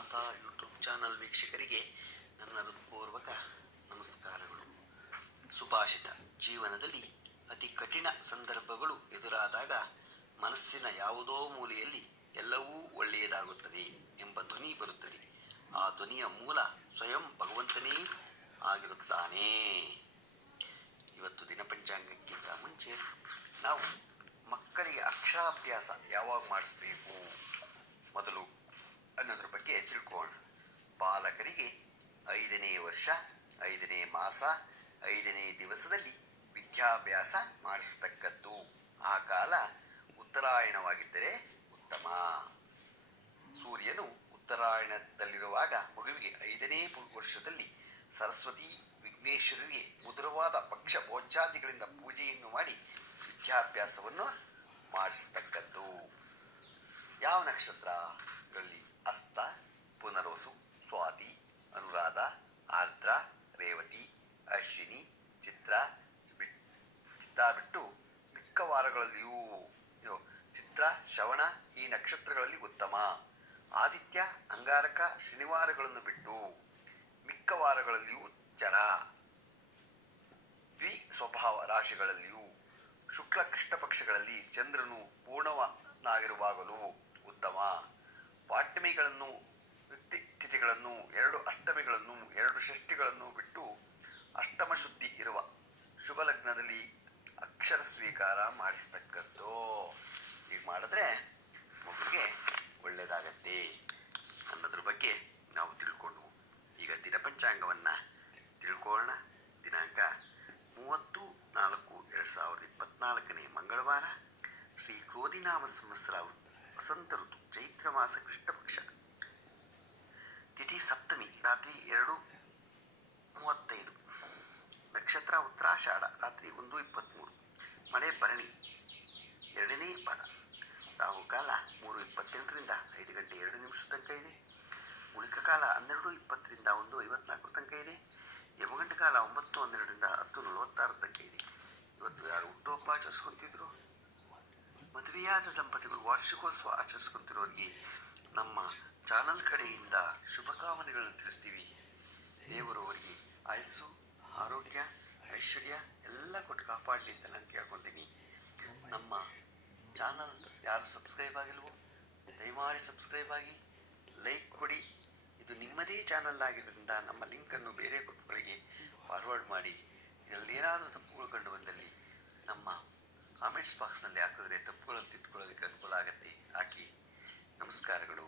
ಮಾತಾ YouTube channel ವೀಕ್ಷಕರಿಗೆ ನನ್ನ ಹೃತ್ಪೂರ್ವಕ ನಮಸ್ಕಾರಗಳು. ಸುಭಾಷಿತ: ಜೀವನದಲ್ಲಿ ಅತಿ ಕಠಿಣ ಸಂದರ್ಭಗಳು ಎದುರಾದಾಗ ಮನಸ್ಸಿನ ಯಾವುದೋ ಮೂಲೆಯಲ್ಲಿ ಎಲ್ಲವೂ ಒಳ್ಳೆಯದಾಗುತ್ತದೆ ಎಂಬ ಧ್ವನಿ ಬರುತ್ತದೆ. ಆ ಧ್ವನಿಯ ಮೂಲ ಸ್ವಯಂ ಭಗವಂತನೇ ಆಗಿರುತ್ತಾನೆ. ಇವತ್ತು ದಿನಪಂಚಾಂಗಕ್ಕಿಂತ ಮುಂಚೆ ನಾವು ಮಕ್ಕಳಿಗೆ ಅಕ್ಷರಾಭ್ಯಾಸ ಯಾವಾಗ ಮಾಡಿಸ್ಬೇಕು ಮೊದಲು ಅನ್ನೋದ್ರ ಬಗ್ಗೆ ತಿಳ್ಕೊಳ್ಳೋಣ. ಬಾಲಕರಿಗೆ 5ನೇ ವರ್ಷ 5ನೇ ಮಾಸ 5ನೇ ದಿವಸದಲ್ಲಿ ವಿದ್ಯಾಭ್ಯಾಸ ಮಾಡಿಸ್ತಕ್ಕದ್ದು. ಆ ಕಾಲ ಉತ್ತರಾಯಣವಾಗಿದ್ದರೆ ಉತ್ತಮ. ಸೂರ್ಯನು ಉತ್ತರಾಯಣದಲ್ಲಿರುವಾಗ ಮಗುವಿಗೆ 5ನೇ ವರ್ಷದಲ್ಲಿ ಸರಸ್ವತಿ ವಿಘ್ನೇಶ್ವರರಿಗೆ ಮಧುರವಾದ ಪಕ್ಷ ಭೋಜ್ಯಾದಿಗಳಿಂದ ಪೂಜೆಯನ್ನು ಮಾಡಿ ವಿದ್ಯಾಭ್ಯಾಸವನ್ನು ಮಾಡಿಸತಕ್ಕದ್ದು. ಯಾವ ನಕ್ಷತ್ರಗಳಲ್ಲಿ? ಹಸ್ತ, ಪುನರ್ವಸು, ಸ್ವಾತಿ, ಅನುರಾಧ, ಆರ್ದ್ರ, ರೇವತಿ, ಅಶ್ವಿನಿ, ಚಿತ್ರ ಬಿಟ್ಟು ಮಿಕ್ಕ ವಾರಗಳಲ್ಲಿಯೂ ಚಿತ್ರ, ಶ್ರವಣ ಈ ನಕ್ಷತ್ರಗಳಲ್ಲಿ ಉತ್ತಮ. ಆದಿತ್ಯ, ಅಂಗಾರಕ, ಶನಿವಾರಗಳನ್ನು ಬಿಟ್ಟು ಮಿಕ್ಕ ವಾರಗಳಲ್ಲಿಯೂ ಚರ. ದ್ವಿ ಸ್ವಭಾವ ರಾಶಿಗಳಲ್ಲಿಯೂ ಶುಕ್ಲ ಕೃಷ್ಣ ಪಕ್ಷಗಳಲ್ಲಿ ಚಂದ್ರನು ಪೂರ್ಣನಾಗಿರುವಾಗಲೂ ಉತ್ತಮ. ಪಾಡ್ಯಮಿಗಳನ್ನು, ತಿಥಿಗಳನ್ನು, 2 ಅಷ್ಟಮಿಗಳನ್ನು, 2 ಷಷ್ಠಿಗಳನ್ನು ಬಿಟ್ಟು ಅಷ್ಟಮ ಶುದ್ಧಿ ಇರುವ ಶುಭ ಲಗ್ನದಲ್ಲಿ ಅಕ್ಷರ ಸ್ವೀಕಾರ ಮಾಡಿಸ್ತಕ್ಕದ್ದು. ಹೀಗೆ ಮಾಡಿದ್ರೆ ಮಗುವಿಗೆ ಒಳ್ಳೆಯದಾಗತ್ತೆ ಅನ್ನೋದ್ರ ಬಗ್ಗೆ ನಾವು ತಿಳ್ಕೊಂಡು ಈಗ ದಿನಪಂಚಾಂಗವನ್ನು ತಿಳ್ಕೊಳ್ಳೋಣ. ದಿನಾಂಕ 30/4/2024 ಮಂಗಳವಾರ. ಶ್ರೀ ಕ್ರೋಧಿನಾಮ ಸಂವತ್ಸರ ವಸಂತ ಋತು, ಚೈತ್ರ ಮಾಸ, ಕೃಷ್ಣ ಪಕ್ಷ, ತಿಥಿ ಸಪ್ತಮಿ, ರಾತ್ರಿ 2:35, ನಕ್ಷತ್ರ ಉತ್ತರಾಷಾಢ, ರಾತ್ರಿ 1:23, ಮಳೆ ಭರಣಿ 2ನೇ ಪಾದ. ರಾಹುಕಾಲ 3:28ರಿಂದ 5 ಗಂಟೆ 2 ನಿಮಿಷ ತನಕ ಇದೆ. ಉಳಿಕ ಕಾಲ 12:20ರಿಂದ 1:54 ತನಕ ಇದೆ. ಯಮಗಂಟ ಕಾಲ 9:12ರಿಂದ 10:46 ತನಕ ಇದೆ. ಇವತ್ತು ಯಾರು ಹುಟ್ಟುಹಬ್ಬ ಆಚರಿಸ್ಕೊತಿದ್ರು, ಮದುವೆಯಾದ ದಂಪತಿಗಳು ವಾರ್ಷಿಕೋತ್ಸವ ಆಚರಿಸ್ಕೊತಿರೋರಿಗೆ ನಮ್ಮ ಚಾನಲ್ ಕಡೆಯಿಂದ ಶುಭಕಾಮನೆಗಳನ್ನು ತಿಳಿಸ್ತೀವಿ. ದೇವರು ಅವರಿಗೆ ಆಯಸ್ಸು, ಆರೋಗ್ಯ, ಐಶ್ವರ್ಯ ಎಲ್ಲ ಕೊಟ್ಟು ಕಾಪಾಡಲಿ ಅಂತ ನಾನು ಕೇಳ್ಕೊತೀನಿ. ನಮ್ಮ ಚಾನಲ್ ಯಾರು ಸಬ್ಸ್ಕ್ರೈಬ್ ಆಗಿಲ್ವೋ ದಯಮಾಡಿ ಸಬ್ಸ್ಕ್ರೈಬ್ ಆಗಿ, ಲೈಕ್ ಕೊಡಿ. ಇದು ನಿಮ್ಮದೇ ಚಾನಲ್ ಆಗಿರೋದ್ರಿಂದ ನಮ್ಮ ಲಿಂಕನ್ನು ಬೇರೆ ಗ್ರೂಪ್ಗಳಿಗೆ ಫಾರ್ವರ್ಡ್ ಮಾಡಿ. ಇದರಲ್ಲಿ ಏನಾದರೂ ತಪ್ಪುಗಳು ಕಂಡು ಬಂದಲ್ಲಿ ನಮ್ಮ ಕಾಮೆಂಟ್ಸ್ ಬಾಕ್ಸ್ನಲ್ಲಿ ಹಾಕಿದ್ರೆ ತಪ್ಪುಗಳನ್ನು ತಿದ್ದುಕೊಳ್ಳೋದಕ್ಕೆ ಅನುಕೂಲ ಆಗುತ್ತೆ. ಹಾಕಿ. ನಮಸ್ಕಾರಗಳು.